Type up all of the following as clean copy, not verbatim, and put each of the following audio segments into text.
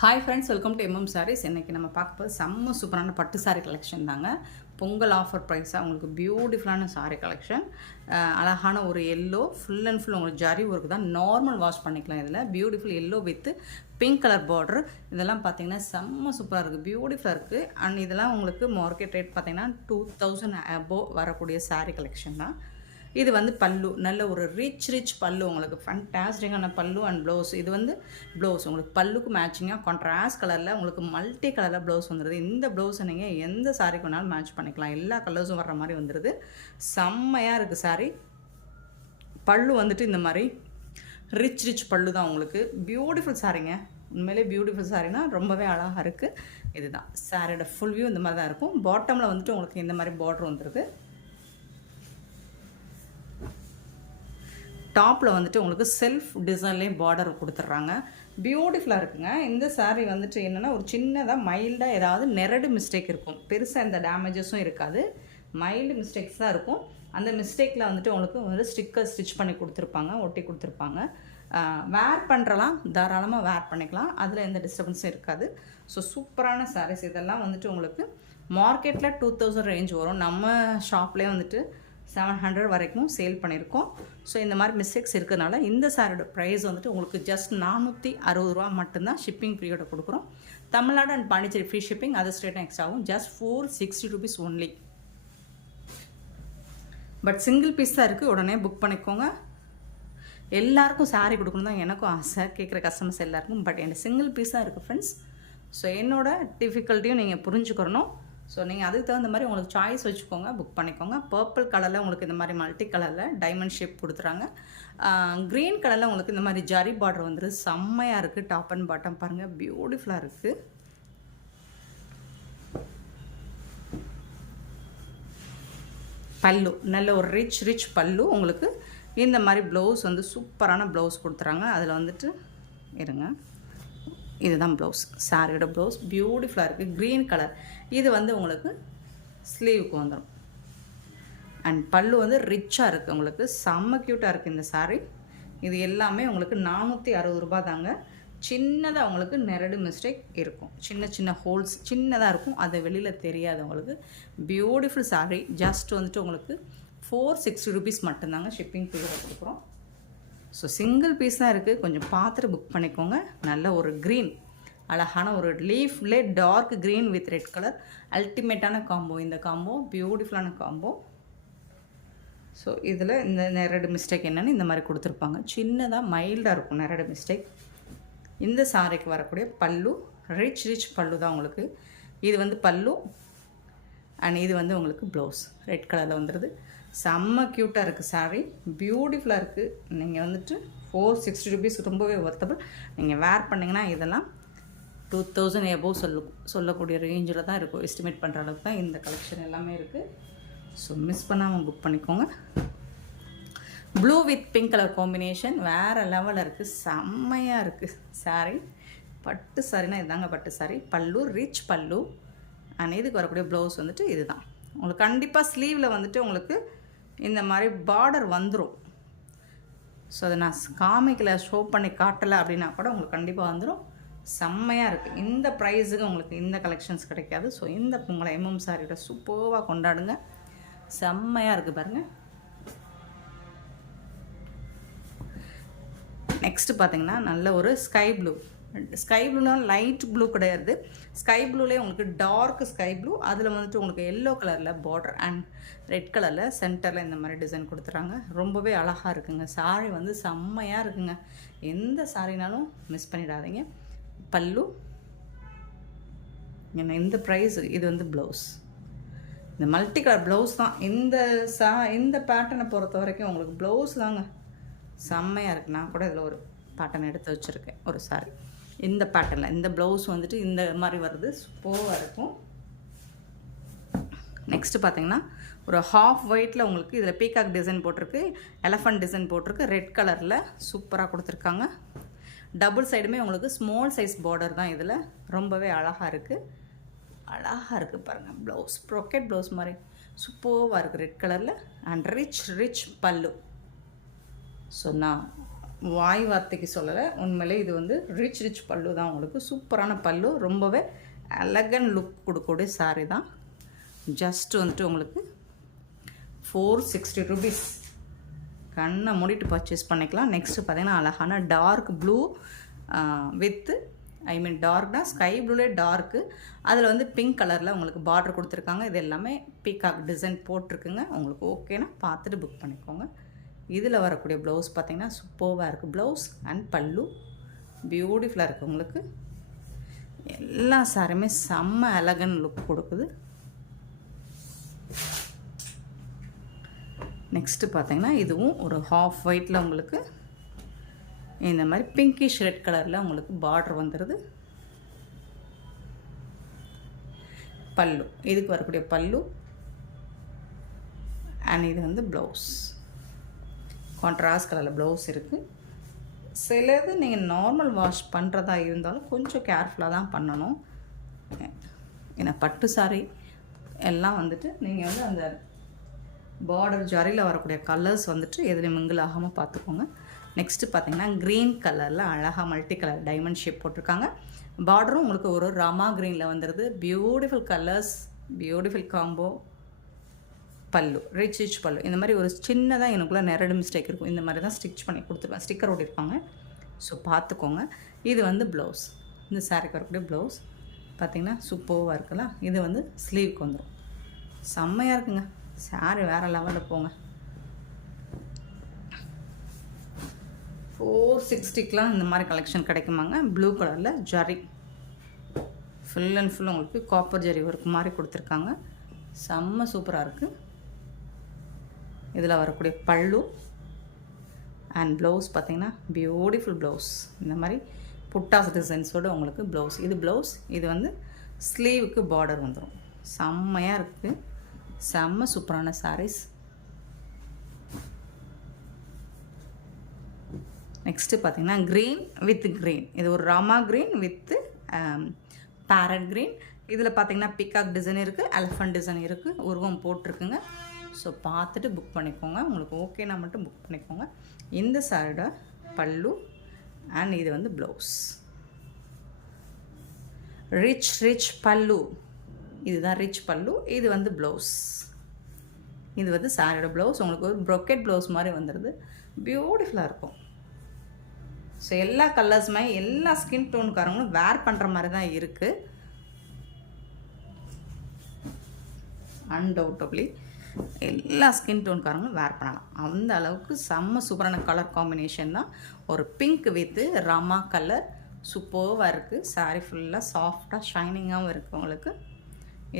Hi friends, welcome to M M Sarees. இன்றைக்கி நம்ம பார்க்க போது செம்ம சூப்பரான பட்டு சாரீ கலெக்ஷன் தாங்க. பொங்கல் ஆஃபர் ப்ரைஸாக உங்களுக்கு பியூட்டிஃபுல்லான சாரீ கலெக்ஷன். அழகான ஒரு எல்லோ, ஃபுல் அண்ட் ஃபுல் உங்களுக்கு ஜரி ஒர்க் தான். நார்மல் வாஷ் பண்ணிக்கலாம். இதில் beautiful yellow with pink colour border. இதெல்லாம் பார்த்தீங்கன்னா செம்ம சூப்பராக இருக்குது, பியூட்டிஃபுல்லாக இருக்குது. அண்ட் இதெல்லாம் உங்களுக்கு மார்க்கெட் ரேட் பார்த்தீங்கன்னா 2000 அபோவ் வரக்கூடிய சாரீ கலெக்ஷன் தான். இது வந்து பல்லு, நல்ல ஒரு ரிச் பல்லு, உங்களுக்கு ஃபண்டாஸ்டிக்கான பல்லு அண்ட் ப்ளவுஸ். இது வந்து ப்ளவுஸ் உங்களுக்கு பல்லுக்கு மேட்சிங்காக கான்ட்ராஸ்ட் கலரில் உங்களுக்கு மல்டி கலரில் ப்ளவுஸ் வந்துடுது. இந்த ப்ளவுஸை நீங்கள் எந்த சாரீக்கு வேணாலும் மேட்ச் பண்ணிக்கலாம். எல்லா கலர்ஸும் வர்ற மாதிரி வந்துடுது. செம்மையாக இருக்குது சாரீ. பல்லு வந்துட்டு இந்த மாதிரி ரிச் பல்லு தான் உங்களுக்கு. பியூட்டிஃபுல் சாரீங்க, உண்மையிலே பியூட்டிஃபுல் சாரீனா ரொம்பவே அழகாக இருக்குது. இதுதான் சாரியோட ஃபுல் வியூ. இந்த மாதிரி தான் இருக்கும். பாட்டமில் வந்துட்டு உங்களுக்கு இந்த மாதிரி பார்டர் வந்துடுது. டாப்பில் வந்துட்டு உங்களுக்கு செல்ஃப் டிசைன்லேயும் பார்டர் கொடுத்துட்றாங்க. பியூட்டிஃபுல்லாக இருக்குங்க. இந்த சாரீ வந்துட்டு என்னென்னா ஒரு சின்னதாக மைல்டாக ஏதாவது நெரடு மிஸ்டேக் இருக்கும். பெருசாக எந்த டேமேஜஸும் இருக்காது. மைல்டு மிஸ்டேக்ஸ் தான் இருக்கும். அந்த மிஸ்டேக்கில் வந்துட்டு உங்களுக்கு வந்து ஸ்டிக்கர் ஸ்டிச் பண்ணி கொடுத்துருப்பாங்க, ஒட்டி கொடுத்துருப்பாங்க. வேர் பண்ணுறலாம், தாராளமாக வேர் பண்ணிக்கலாம். அதில் எந்த டிஸ்டர்பன்ஸும் இருக்காது. ஸோ சூப்பரான சாரீஸ். இதெல்லாம் வந்துட்டு உங்களுக்கு மார்க்கெட்டில் 2000 ரேஞ்ச் வரும். நம்ம ஷாப்லேயே வந்துட்டு 700 வரைக்கும் சேல் பண்ணியிருக்கோம். ஸோ இந்த மாதிரி மிஸ்டேக்ஸ் இருக்கிறதுனால இந்த சாரியோட ப்ரைஸ் வந்துட்டு உங்களுக்கு ஜஸ்ட் 460 ரூபா மட்டும்தான். ஷிப்பிங் ஃப்ரீயோட கொடுக்குறோம். Tamil Nadu and Pondicherry free shipping, other state extra ஆகும். Just 460 rupees only. But single piece தான் இருக்குது. உடனே புக் பண்ணிக்கோங்க. எல்லாருக்கும் சாரீ கொடுக்கணும் தான் எனக்கும் ஆசை, கேட்குற கஸ்டமர்ஸ் எல்லாருக்கும். பட் எனக்கு சிங்கிள் பீஸ் தான் இருக்குது ஃப்ரெண்ட்ஸ். ஸோ என்னோட டிஃபிகல்ட்டியும் நீங்கள் புரிஞ்சுக்கிறணும். ஸோ நீங்கள் அதுக்கு தகுந்த மாதிரி உங்களுக்கு சாய்ஸ் வச்சுக்கோங்க, புக் பண்ணிக்கோங்க. பர்பிள் கலரில் உங்களுக்கு இந்த மாதிரி மல்டி கலரில் டைமண்ட் ஷேப் கொடுத்துறாங்க. க்ரீன் கலரில் உங்களுக்கு இந்த மாதிரி ஜரி பார்டர் வந்துட்டு செம்மையாக இருக்குது. டாப் அண்ட் பாட்டம் பாருங்கள், பியூட்டிஃபுல்லாக இருக்குது. பல்லு நல்ல ஒரு ரிச் பல்லு. உங்களுக்கு இந்த மாதிரி ப்ளவுஸ் வந்து சூப்பரான ப்ளவுஸ் கொடுத்துறாங்க. அதில் வந்துட்டு இருங்க, இதுதான் ப்ளவுஸ். சாரியோட ப்ளவுஸ் பியூட்டிஃபுல்லாக இருக்குது, க்ரீன் கலர். இது வந்து உங்களுக்கு ஸ்லீவுக்கு வந்துடும். அண்ட் பல்லு வந்து ரிச்சாக இருக்குது, உங்களுக்கு செம்ம க்யூட்டாக இருக்குது இந்த சாரீ. இது எல்லாமே உங்களுக்கு 460 ரூபா தாங்க. சின்னதாக உங்களுக்கு நெரடு மிஸ்டேக் இருக்கும், சின்ன ஹோல்ஸ் சின்னதாக இருக்கும், அது வெளியில் தெரியாது உங்களுக்கு. பியூட்டிஃபுல் சாரீ. ஜஸ்ட் வந்துட்டு உங்களுக்கு 460 rupees மட்டும்தாங்க. ஷிப்பிங் ஃப்ரீயோட கொடுக்குறோம். ஸோ சிங்கிள் பீஸ் தான் இருக்குது. கொஞ்சம் பார்த்துட்டு புக் பண்ணிக்கோங்க. நல்ல ஒரு க்ரீன், அழகான ஒரு லீஃப்லே dark green with red colour. அல்டிமேட்டான காம்போ இந்த காம்போ, பியூட்டிஃபுல்லான காம்போ. ஸோ இதில் இந்த நெரடு மிஸ்டேக் என்னென்னு இந்த மாதிரி கொடுத்துருப்பாங்க. சின்னதாக மைல்டாக இருக்கும் நெரடு மிஸ்டேக். இந்த சாரிக்கு வரக்கூடிய பல்லு ரிச் பல்லு தான் உங்களுக்கு. இது வந்து பல்லு அண்ட் இது வந்து உங்களுக்கு ப்ளவுஸ் ரெட் கலரில் வந்துடுது. செம்ம க்யூட்டாக இருக்குது சாரீ, பியூட்டிஃபுல்லாக இருக்குது. நீங்கள் வந்துட்டு 460 rupees ரொம்பவே ஒர்த்தபிள். நீங்கள் வேர் பண்ணிங்கன்னா இதெல்லாம் 2000 எபோவ் சொல்லக்கூடிய ரேஞ்சில் தான் இருக்கும். எஸ்டிமேட் பண்ணுற அளவுக்கு தான் இந்த கலெக்ஷன் எல்லாமே இருக்குது. ஸோ மிஸ் பண்ணாமல் புக் பண்ணிக்கோங்க. Blue with pink colour combination வேறு லெவலில் இருக்குது, செம்மையாக இருக்குது சாரீ. பட்டு சாரினா இதுதாங்க பட்டு சாரீ. பல்லு ரிச் பல்லு அண்ட் இதுக்கு வரக்கூடிய ப்ளவுஸ் வந்துட்டு இதுதான். உங்களுக்கு கண்டிப்பாக ஸ்லீவில் வந்துட்டு உங்களுக்கு இந்த மாதிரி பார்டர் வந்துடும். ஸோ அதை நான் காமிக்கலை, ஷோ பண்ணி காட்டலை அப்படின்னா கூட உங்களுக்கு கண்டிப்பாக வந்துடும். செம்மையாக இருக்குது. இந்த ப்ரைஸுக்கு உங்களுக்கு இந்த கலெக்ஷன்ஸ் கிடைக்காது. ஸோ இந்த உங்களை எம்எம் சாரியோட சூப்பராக கொண்டாடுங்க. செம்மையாக இருக்குது பாருங்கள். நெக்ஸ்ட்டு பார்த்தீங்கன்னா நல்ல ஒரு ஸ்கை ப்ளூலாம் லைட் ப்ளூ கிடையாது. ஸ்கை ப்ளூலேயே உங்களுக்கு டார்க் ஸ்கை ப்ளூ, அதில் வந்துட்டு உங்களுக்கு எல்லோ கலரில் பார்டர் அண்ட் ரெட் கலரில் சென்டரில் இந்த மாதிரி டிசைன் கொடுத்துறாங்க. ரொம்பவே அழகாக இருக்குங்க. சாரீ வந்து செம்மையாக இருக்குங்க. எந்த சாரினாலும் மிஸ் பண்ணிடாதீங்க. பல்லு என்ன இந்த ப்ரைஸ். இது வந்து ப்ளவுஸ், இந்த மல்டி கலர் ப்ளவுஸ் தான். இந்த பேட்டர்னை பொறுத்த வரைக்கும் உங்களுக்கு ப்ளவுஸ் தாங்க செம்மையாக இருக்குது. நான் கூட இதில் ஒரு பேட்டர்ன் எடுத்து வச்சுருக்கேன், ஒரு சாரி இந்த பேட்டர்னில். இந்த ப்ளவுஸ் வந்துட்டு இந்த மாதிரி வருது, சூப்பராக இருக்கும். நெக்ஸ்ட்டு பார்த்தீங்கன்னா ஒரு ஹாஃப் ஒயிட்டில் உங்களுக்கு இதில் பீகாக் டிசைன் போட்டிருக்கு, எலஃபண்ட் டிசைன் போட்டிருக்கு, ரெட் கலரில் சூப்பராக கொடுத்துருக்காங்க. டபுள் சைடுமே உங்களுக்கு ஸ்மால் சைஸ் பார்டர் தான். இதில் ரொம்பவே அழகாக இருக்குது பாருங்கள். ப்ளவுஸ் ப்ரொக்கெட் ப்ளவுஸ் மாதிரி சூப்பராக இருக்குது ரெட் கலரில் அண்ட் ரிச் பல்லு. ஸோ நான் வாய் வார்த்தைக்கு சொல்லலை, உண்மையிலே இது வந்து ரிச் பல்லு தான் உங்களுக்கு. சூப்பரான பல்லு, ரொம்பவே எலகன்ட் லுக் கொடுக்கக்கூடிய சாரீ தான். ஜஸ்ட் வந்துட்டு உங்களுக்கு 460 rupees. கண்ணை மூடிட்டு பர்ச்சேஸ் பண்ணிக்கலாம். நெக்ஸ்ட்டு பார்த்தீங்கன்னா அழகான டார்க் ப்ளூ வித்து டார்க்னா ஸ்கை ப்ளூலே டார்க்கு, அதில் வந்து பிங்க் கலரில் உங்களுக்கு பார்டர் கொடுத்துருக்காங்க. இது எல்லாமே பீகாக் டிசைன் போட்டிருக்குங்க. உங்களுக்கு ஓகேனா பார்த்துட்டு புக் பண்ணிக்கோங்க. இதில் வரக்கூடிய ப்ளவுஸ் பார்த்திங்கன்னா சூப்பராக இருக்குது. ப்ளவுஸ் அண்ட் பல்லு பியூட்டிஃபுல்லாக இருக்குது. உங்களுக்கு எல்லா சாரியுமே செம்ம எலகன்ட் லுக் கொடுக்குது. நெக்ஸ்ட்டு பார்த்திங்கன்னா இதுவும் ஒரு ஹாஃப் ஒயிட்டில் உங்களுக்கு இந்த மாதிரி பிங்கிஷ் ரெட் கலரில் உங்களுக்கு பார்டர் வந்துடுது. பல்லு, இதுக்கு வரக்கூடிய பல்லு அண்ட் இது வந்து ப்ளவுஸ். கான்ட்ராஸ்ட் கலரில் ப்ளவுஸ் இருக்குது. சிலது நீங்கள் நார்மல் வாஷ் பண்ணுறதா இருந்தாலும் கொஞ்சம் கேர்ஃபுல்லாக தான் பண்ணணும். ஏன்னா பட்டு சாரி எல்லாம் வந்துட்டு நீங்கள் வந்து அந்த பார்டர் ஜரியில் வரக்கூடிய கலர்ஸ் வந்துட்டு எதுலேயும் மிங்கிள் ஆகாமல் பார்த்துக்கோங்க. நெக்ஸ்ட்டு பார்த்திங்கன்னா க்ரீன் கலரில் அழகாக மல்டி கலர் டைமண்ட் ஷேப் போட்டிருக்காங்க. பார்டரும் உங்களுக்கு ஒரு ராமா க்ரீனில் வந்துடுது. Beautiful colours, beautiful combo. பல்லு ரிச் பல்லு. இந்த மாதிரி ஒரு சின்னதாக எனக்குள்ளே நிறைய மிஸ்டேக் இருக்கும். இந்த மாதிரி தான் ஸ்டிச் பண்ணி கொடுத்துருப்பேன், ஸ்டிக்கர் ஓட்டியிருப்பாங்க. ஸோ பார்த்துக்கோங்க. இது வந்து ப்ளவுஸ். இந்த சாரிக்கு வரக்கூடிய ப்ளவுஸ் பார்த்திங்கன்னா சூப்பராக இருக்குல்ல. இது வந்து ஸ்லீவுக்கு வந்துடும். செம்மையாக இருக்குங்க சாரி, வேறு லெவலில் போங்க. 460க்கெலாம் இந்த மாதிரி கலெக்ஷன் கிடைக்குமாங்க. ப்ளூ கலரில் ஜரி, ஃபுல் அண்ட் ஃபுல் உங்களுக்கு காப்பர் ஜரி ஒர்க் மாதிரி கொடுத்துருக்காங்க. செம்ம சூப்பராக இருக்குது. இதில் வரக்கூடிய பல்லு அண்ட் ப்ளவுஸ் பார்த்திங்கன்னா பியூட்டிஃபுல் ப்ளவுஸ். இந்த மாதிரி புட்டாஸ் டிசைன்ஸோடு உங்களுக்கு ப்ளவுஸ். இது ப்ளவுஸ், இது வந்து ஸ்லீவுக்கு பார்டர் வந்துடும். செம்மையாக இருக்குது. செம்ம சூப்பரான சாரீஸ். நெக்ஸ்ட்டு பார்த்திங்கன்னா க்ரீன் வித் க்ரீன். இது ஒரு Rama green with farad green. இதில் பார்த்திங்கன்னா பிகாக் டிசைன் இருக்குது, எலிஃபண்ட் டிசைன் இருக்குது, உருவம் போட்டிருக்குங்க. ஸோ பார்த்துட்டு புக் பண்ணிக்கோங்க. உங்களுக்கு ஓகேனா மட்டும் புக் பண்ணிக்கோங்க. இந்த சாரியோட பல்லு அண்ட் இது வந்து ப்ளவுஸ். ரிச் பல்லு. இதுதான் ரிச் பல்லு. இது வந்து ப்ளவுஸ். இது வந்து சாரியோட ப்ளவுஸ். உங்களுக்கு ஒரு ப்ரொக்கெட் ப்ளவுஸ் மாதிரி வந்துடுது. பியூட்டிஃபுல்லாக இருக்கும். ஸோ எல்லா கலர்ஸுமே எல்லா ஸ்கின் டோனுக்காரங்களும் வேர் பண்ணுற மாதிரி தான் இருக்குது. அன்டவுட்டபிளி எல்லா ஸ்கின் டோனுக்காரங்களும் வேர் பண்ணலாம். அந்த அளவுக்கு செம்ம சூப்பரான கலர் காம்பினேஷன் தான். ஒரு பிங்க் வித்து ராமா கலர் சூப்பராக இருக்குது. சாரி ஃபுல்லாக சாஃப்டாக ஷைனிங்காகவும் இருக்குது உங்களுக்கு.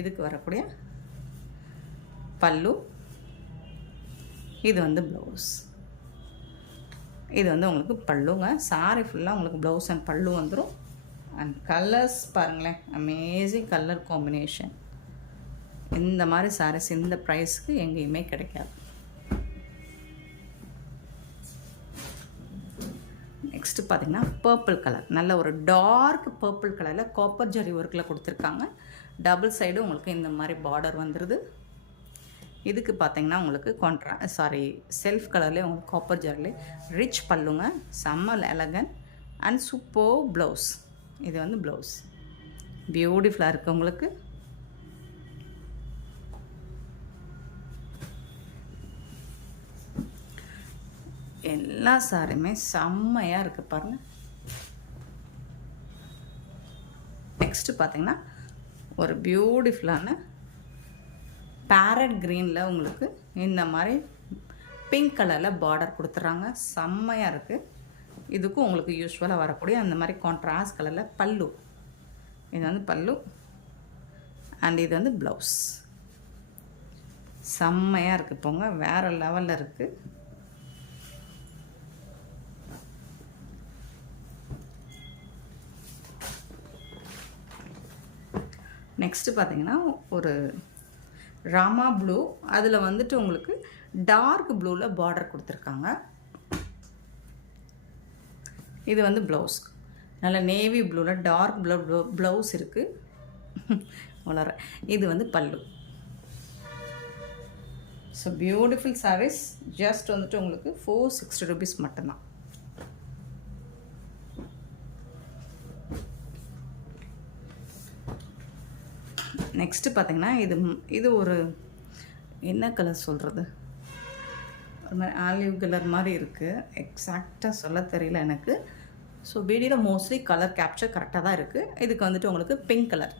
இதுக்கு வரக்கூடிய பல்லு, இது வந்து ப்ளவுஸ். இது வந்து உங்களுக்கு பல்லுங்க. சாரி ஃபுல்லாக உங்களுக்கு ப்ளவுஸ் அண்ட் பல்லு வந்துடும். அண்ட் கலர்ஸ் பாருங்களேன், அமேசிங் கலர் காம்பினேஷன். இந்த மாதிரி சாரீஸ் இந்த ப்ரைஸ்க்கு எங்கேயுமே கிடைக்காது. நெக்ஸ்ட்டு பார்த்திங்கன்னா பர்பிள் கலர். நல்ல ஒரு டார்க் பர்பிள் கலரில் காப்பர் ஜரி ஒர்க்கில் கொடுத்துருக்காங்க. டபுள் சைடு உங்களுக்கு இந்த மாதிரி பார்டர் வந்துடுது. இதுக்கு பார்த்திங்கன்னா உங்களுக்கு செல்ஃப் கலர்லேயே உங்களுக்கு காப்பர் ஜரிலே ரிச் பல்லுங்க. செம்ம எலகன் அண்ட் சூப்பர் ப்ளவுஸ். இது வந்து ப்ளவுஸ் பியூட்டிஃபுல்லாக இருக்குது உங்களுக்கு. எல்லா சாரியுமே செம்மையாக இருக்குது பாருங்கள். நெக்ஸ்ட்டு பார்த்திங்கன்னா ஒரு பியூட்டிஃபுல்லான பேரட் க்ரீனில் உங்களுக்கு இந்த மாதிரி பிங்க் கலரில் பார்டர் கொடுத்துட்றாங்க. செம்மையாக இருக்குது. இதுக்கும் உங்களுக்கு யூஸ்வலாக வரக்கூடிய அந்த மாதிரி கான்ட்ராஸ்ட் கலரில் பல்லு. இது வந்து பல்லு அண்ட் இது வந்து ப்ளவுஸ். செம்மையாக இருக்குது போங்க, வேறு லெவலில் இருக்குது. நெக்ஸ்ட்டு பார்த்திங்கன்னா ஒரு ராமா ப்ளூ, அதில் வந்துட்டு உங்களுக்கு டார்க் ப்ளூவில் பார்டர் கொடுத்துருக்காங்க. இது வந்து ப்ளவுஸ். நல்ல நேவி ப்ளூவில் டார்க் ப்ளவுஸ் இருக்குது வளர. இது வந்து பல்லு. So beautiful saris. ஜஸ்ட் வந்துட்டு உங்களுக்கு 460 rupees மட்டும்தான். நெக்ஸ்ட்டு பார்த்திங்கன்னா இது ஒரு என்ன கலர் சொல்கிறது, ஒரு மாதிரி ஆலிவ் கலர் மாதிரி இருக்குது. எக்ஸாக்டாக சொல்ல தெரியல எனக்கு. ஸோ வீடியோவில் மோஸ்ட்லி கலர் கேப்சர் கரெக்டாக தான் இருக்குது. இதுக்கு வந்துட்டு உங்களுக்கு பிங்க் கலர்.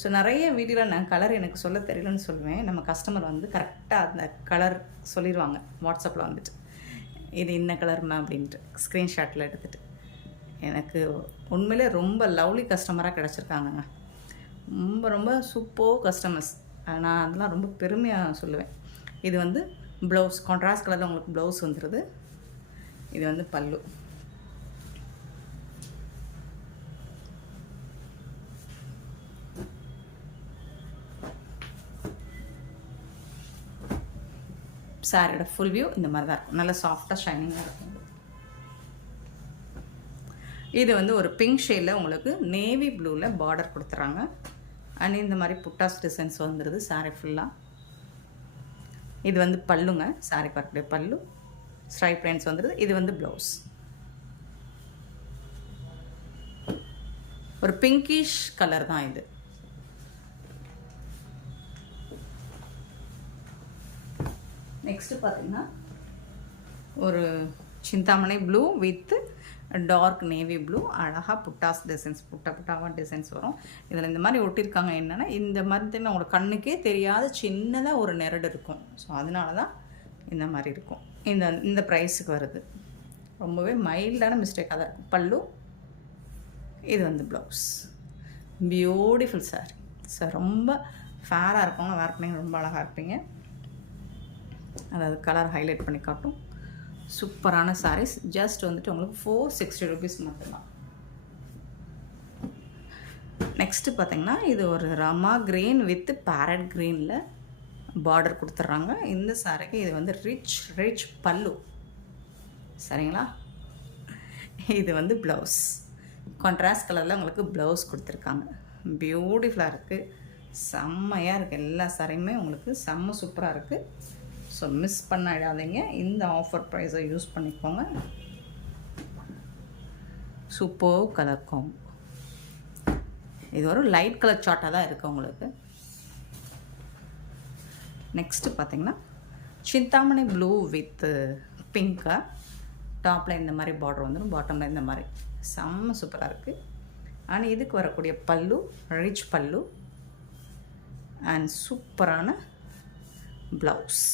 ஸோ நிறைய வீடியோவில் நான் கலர் எனக்கு சொல்ல தெரியலன்னு சொல்லுவேன். நம்ம கஸ்டமர் வந்து கரெக்டாக அந்த கலர் சொல்லிடுவாங்க வாட்ஸ்அப்பில் வந்துட்டு, இது என்ன கலர்மா அப்படின்ட்டு ஸ்க்ரீன்ஷாட்டில் எடுத்துகிட்டு. எனக்கு உண்மையிலே ரொம்ப லவ்லி கஸ்டமராக கிடச்சிருக்காங்கங்க. ரொம்ப ரொம்ப சூப்பர் கஸ்டமர்ஸ். நான் அதெல்லாம் ரொம்ப பெருமையாக சொல்லுவேன். இது வந்து ப்ளவுஸ் கான்ட்ராஸ்ட் கலரில் உங்களுக்கு ப்ளவுஸ் வந்துடுது. இது வந்து பல்லு. சாரியோட ஃபுல் வியூ இந்த மாதிரி தான் இருக்கும். நல்லா சாஃப்டாக ஷைனிங்காக இருக்கும். இது வந்து ஒரு பிங்க் ஷேடில் உங்களுக்கு நேவி ப்ளூவில் பார்டர் கொடுத்துட்றாங்க. அண்ட் இந்த மாதிரி புட்டாஸ் டிசைன்ஸ் வந்துடுது சாரி ஃபுல்லாக. இது வந்து பல்லுங்க, சாரி பார்க்கக்கூடிய பல்லு. ஸ்ட்ரைப் லைன்ஸ் வந்துடுது. இது வந்து ப்ளவுஸ். ஒரு பிங்கிஷ் கலர் தான் இது. நெக்ஸ்ட்டு பார்த்திங்கன்னா ஒரு Chintamani blue with dark navy blue. அழகாக புட்டாஸ் டிசைன்ஸ், புட்டாவாக டிசைன்ஸ் வரும். இதில் இந்த மாதிரி ஒட்டியிருக்காங்க. என்னென்னா இந்த மாதிரி உங்களுக்கு கண்ணுக்கே தெரியாத சின்னதாக ஒரு நெரடு இருக்கும். ஸோ அதனால தான் இந்த மாதிரி இருக்கும். இந்த ப்ரைஸுக்கு வருது. ரொம்பவே மைல்டான மிஸ்டேக்காக தான் இருக்கும். பல்லு. இது வந்து ப்ளவுஸ். Beautiful sorry. சார் ரொம்ப ஃபேராக இருப்பாங்க, வேர் பண்ணிங்க ரொம்ப அழகாக இருப்பீங்க. அதாவது கலர் ஹைலைட் பண்ணி காட்டும். சூப்பரான சாரீஸ். ஜஸ்ட் வந்துட்டு உங்களுக்கு 460 rupees மட்டும்தான். நெக்ஸ்ட்டு பார்த்திங்கன்னா இது ஒரு ரமா க்ரீன் வித் பேரட் க்ரீனில் பார்டர் கொடுத்துட்றாங்க. இந்த சாரிக்கு இது வந்து ரிச் பல்லு. சரிங்களா? இது வந்து ப்ளவுஸ். கான்ட்ராஸ்ட் கலரில் உங்களுக்கு ப்ளவுஸ் கொடுத்துருக்காங்க. பியூட்டிஃபுல்லாக இருக்குது. செம்மையாக இருக்குது. எல்லா சாரியுமே உங்களுக்கு செம்ம சூப்பராக இருக்குது. ஸோ மிஸ் பண்ணிடாதீங்க. இந்த ஆஃபர் ப்ரைஸை யூஸ் பண்ணிக்கோங்க. Super colour combo. இது ஒரு லைட் கலர் சார்ட்டாக தான் இருக்குது உங்களுக்கு. நெக்ஸ்ட்டு பார்த்திங்கன்னா சிந்தாமணி ப்ளூ வித் பிங்க்கு. டாப்பில் இந்த மாதிரி பார்டர் வந்துடும், பாட்டமில் இந்த மாதிரி. செம்ம சூப்பராக இருக்குது. ஆனால் இதுக்கு வரக்கூடிய பல்லு ரிச் பல்லு அண்ட் சூப்பரான ப்ளவுஸ்.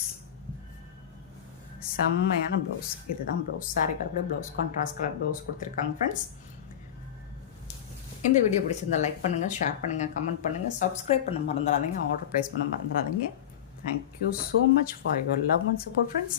செம்மையான ப்ளவுஸ். இதுதான் blouse. Sorry colour blouse, contrast colour blouse கொடுத்துருக்காங்க ஃப்ரெண்ட்ஸ். இந்த வீடியோ பிடிச்சிருந்தால் லைக் பண்ணுங்கள், ஷேர் பண்ணுங்கள், கமெண்ட் பண்ணுங்கள், சப்ஸ்கிரைப் பண்ண மறந்துடாதீங்க, ஆர்டர் ப்ளேஸ் பண்ண மறந்துடாதீங்க. Thank you so much for your love and support friends.